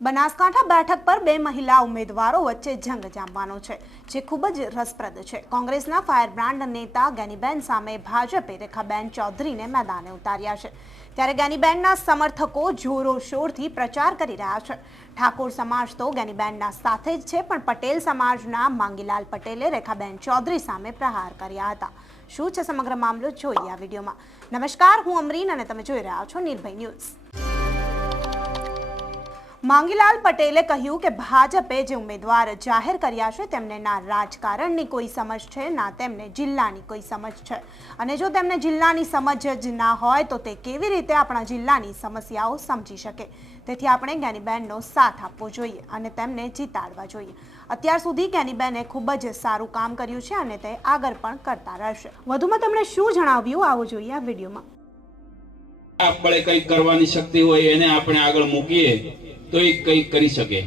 બનાસકાંઠા બેઠક પર બે મહિલા ઉમેદવારો વચ્ચે જંગ જામવાનો છે, જે ખૂબ જ રસપ્રદ છે. કોંગ્રેસના ફાયર બ્રાન્ડ નેતા ગેનીબેન સામે ભાજપે રેખાબેન ચૌધરીને મેદાને ઉતાર્યા છે. ત્યારે ગેનીબેનના સમર્થકો જોરોશોરથી પ્રચાર કરી રહ્યા છે. ઠાકોર સમાજ તો ગેનીબેનના સાથે જ છે, પણ પટેલ સમાજના માંગીલાલ પટેલે રેખાબેન ચૌધરી સામે પ્રહાર કર્યા હતા. શું છે સમગ્ર મામલો? જોઈએ આ વિડીયોમાં. નમસ્કાર, હું અમરીન અને તમે જોઈ રહ્યા છો નિર્ભય ન્યૂઝ. માંગીલાલ પટેલે કહ્યું કે ભાજપે જે ઉમેદવાર જાહેર કર્યા છે, તેમને ના રાજકારણની કોઈ સમજ છે, ના તેમને જિલ્લાની કોઈ સમજ છે. અને જો તેમને જિલ્લાની સમજ જ ના હોય, તો તે કેવી રીતે આપણા જિલ્લાની સમસ્યાઓ સમજી શકે? તેથી આપણે જ્ઞાનીબેનનો સાથ આપવો જોઈએ અને તેમને જીતાડવા જોઈએ. અત્યાર સુધી જ્ઞાનીબેને ખૂબ જ સારું કામ કર્યું છે અને તે આગળ પણ કરતા રહેશે. વધુમાં તમને શું જણાવ્યું, આવો જોઈએ આ વિડીયોમાં. આપણે કંઈક કરવાની શક્તિ હોય એને આપણે આગળ મૂકીએ. તો એ કંઈક કરી શકે.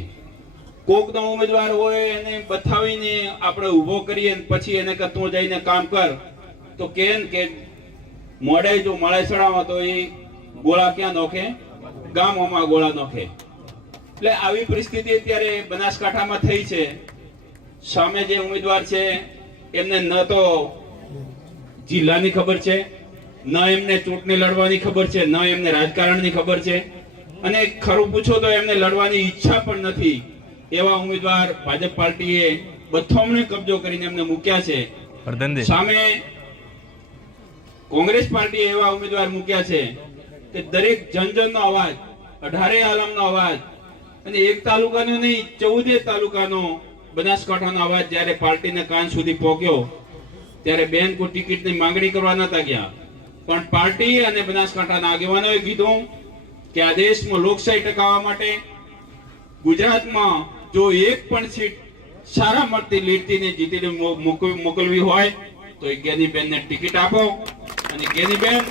કોકનો ઉમેદવાર હોય એને બતાવીને આપણે ઊભો કરીએ પછી એને કે તું જઈને કામ કર. તો કે ને કે મોડે જો મળે ચડાવો તો એ ગોળા ક્યાં નોખે? ગામોમાં ગોળા નોખે. એટલે આવી પરિસ્થિતિ અત્યારે બનાસકાંઠામાં થઈ છે. સામે જે ઉમેદવાર છે, એમને ન તો જિલ્લાની ખબર છે, ન એમને ચૂંટણી લડવાની ખબર છે, ન એમને રાજકારણની ખબર છે. અને ખરું પૂછો તો એમને લડવાની ઈચ્છા પણ નથી. એવા ઉમેદવાર ભાજપ પાર્ટીએ બથોમને કબજો કરીને એમને મૂક્યા છે. સામે કોંગ્રેસ પાર્ટીએ એવા ઉમેદવાર મૂક્યા છે કે દરેક જનજનનો અવાજ અઢારે આલમનો અવાજ અને એક તાલુકાનો નહીં ચૌદે તાલુકાનો બનાસકાંઠાનો અવાજ જ્યારે પાર્ટીના કાન સુધી પહોંચ્યો ત્યારે બેન કોઈ ટિકિટની માંગણી કરવા નતા ગયા. પણ પાર્ટી અને બનાસકાંઠાના આગેવાનોએ કીધું કે આ દેશમાં લોકશાહી ટકાવવા માટે ગુજરાતમાં જો એક પણ સીટ સારા મળતી લીડતીને જીતીને મોકલવી હોય, તો એ ગેનીબેનને ટિકિટ આપો. અને ગેનીબેન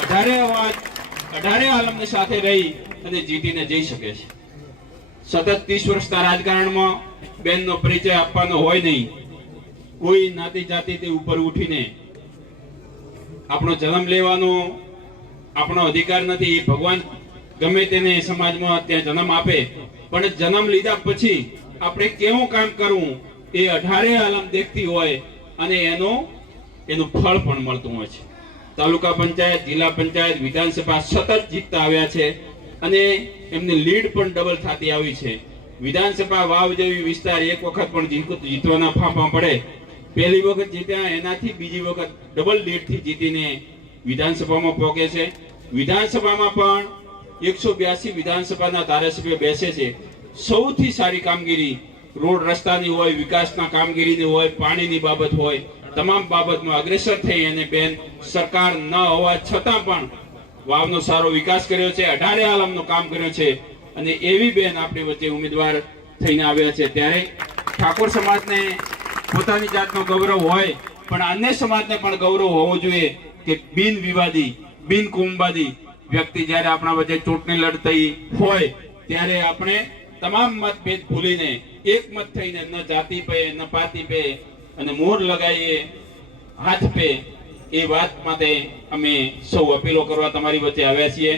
અઢારે અવાજ, અઢારે આલમની સાથે રહી અને જીતીને જઈ શકે છે. સતત ત્રીસ વર્ષના રાજકારણમાં બેનનો પરિચય આપવાનો હોય નહીં. કોઈ નાતી જાતિથી ઉપર ઉઠીને આપણો જન્મ લેવાનો આપણો અધિકાર નથી. ભગવાન ગમે તેને સમાજમાં ત્યાં જન્મ આપે, પણ જન્મ લીધા પછી આપણે કેવું કામ કરવું એ અઢારે આલમ દેખતી હોય અને એનું એનું ફળ પણ મળતું હોય છે. તાલુકા પંચાયત, જિલ્લા પંચાયત, વિધાનસભા સતત જીતતા આવ્યા છે અને એમની લીડ પણ ડબલ થતી આવી છે. વિધાનસભા વાવ જેવી વિસ્તાર એક વખત પણ જીતવાના ફાંફા પડે. પહેલી વખત જીત્યા, એનાથી બીજી વખત ડબલ લીડથી જીતીને વિધાનસભામાં પહોંચે છે. વિધાનસભામાં પણ એકસો બ્યાસી વિધાનસભાના ધારાસભ્ય બેસે છે. સૌથી સારી કામગીરી રોડ રસ્તાની હોય, વિકાસના કામગીરીની હોય, પાણીની બાબત હોય, તમામ બાબતમાં અગ્રેસર થઈ અને બેન સરકાર ન હોવા છતાં પણ વાવનો સારો વિકાસ કર્યો છે, અઢારે આલમનું કામ કર્યો છે અને એવી બેન આપણી વચ્ચે ઉમેદવાર થઈને આવ્યા છે. ત્યારે ઠાકોર સમાજને પોતાની જાતનો ગૌરવ હોય, પણ અન્ય સમાજને પણ ગૌરવ હોવો જોઈએ કે બિન વિવાદી બિન કુંબાદી વ્યક્તિ જ્યારે આપણા વચ્ચે ચૂંટણી લડતી હોય, ત્યારે આપણે તમામ મતભેદ ભૂલીને એક મત થઈને ન જાતિ પે, ન પાતિ પે અને મોર લગાવીએ હાથ પે, એ વાત માટે અમે સૌ અપીલો કરવા તમારી વચ્ચે આવ્યા છીએ.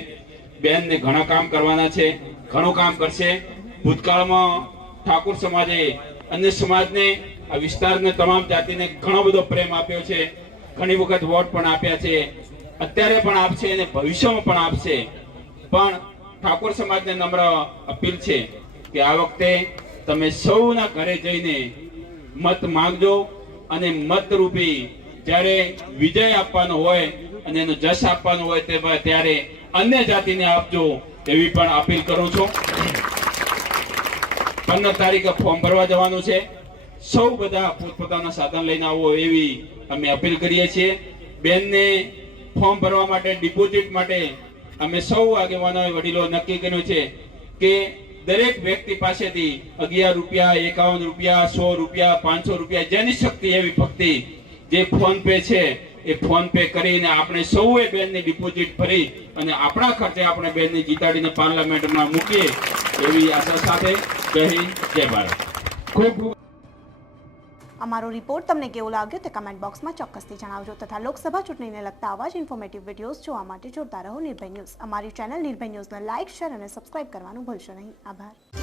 બેનને ઘણા કામ કરવાના છે, ઘણું કામ કરશે. ભૂતકાળમાં ઠાકોર સમાજે, અન્ય સમાજને, આ વિસ્તારને તમામ જાતિને ઘણો બધો પ્રેમ આપ્યો છે. ઘણી વખત વોટ પણ આપ્યા છે. અત્યારે પણ આપશે અને ભવિષ્યમાં પણ આપશે. પણ ઠાકોર સમાજને નમ્ર અપીલ છે કે આ વખતે તમે સૌના ઘરે જઈને મત માંગજો અને મતરૂપી જ્યારે વિજય આપવાનો હોય અને એનો જશ આપવાનો હોય તે ત્યારે અન્ય જાતિને આપજો એવી પણ અપીલ કરું છું. પંદર તારીખે ફોર્મ ભરવા જવાનું છે. સૌ બધા પોતપોતાના સાધન લઈને આવો એવી અમે અપીલ કરીએ છીએ. બેનને ફોર્મ ભરવા માટે ડિપોઝિટ માટે અમે સૌ આગેવાનોએ વડીલો નક્કી કર્યું છે કે દરેક વ્યક્તિ પાસેથી અગિયાર રૂપિયા, એકાવન રૂપિયા, સો રૂપિયા, પાંચસો રૂપિયા જેની શક્તિ એવી ભક્તિ જે ફોન પે છે, એ ફોન પે કરીને આપણે સૌએ બેનની ડિપોઝિટ ભરી અને આપણા ખર્ચે આપણે બેનને જીતાડીને પાર્લામેન્ટમાં મૂકીએ એવી આશા સાથે જય હિન્દ, જય ભારત. ખૂબ ખૂબ અમારો રિપોર્ટ તમને કેવો લાગ્યો તે કમેન્ટ બોક્સમાં ચોક્કસથી જણાવજો તથા લોકસભા ચૂંટણીને લગતા આવા જ ઇન્ફોર્મેટિવ વિડીયોઝ જોવા માટે જોતા રહો નિર્ભય ન્યૂઝ. અમારી ચેનલ નિર્ભય ન્યૂઝને લાઇક શેર અને સબસ્ક્રાઇબ કરવાનું ભૂલશો નહીં. આભાર.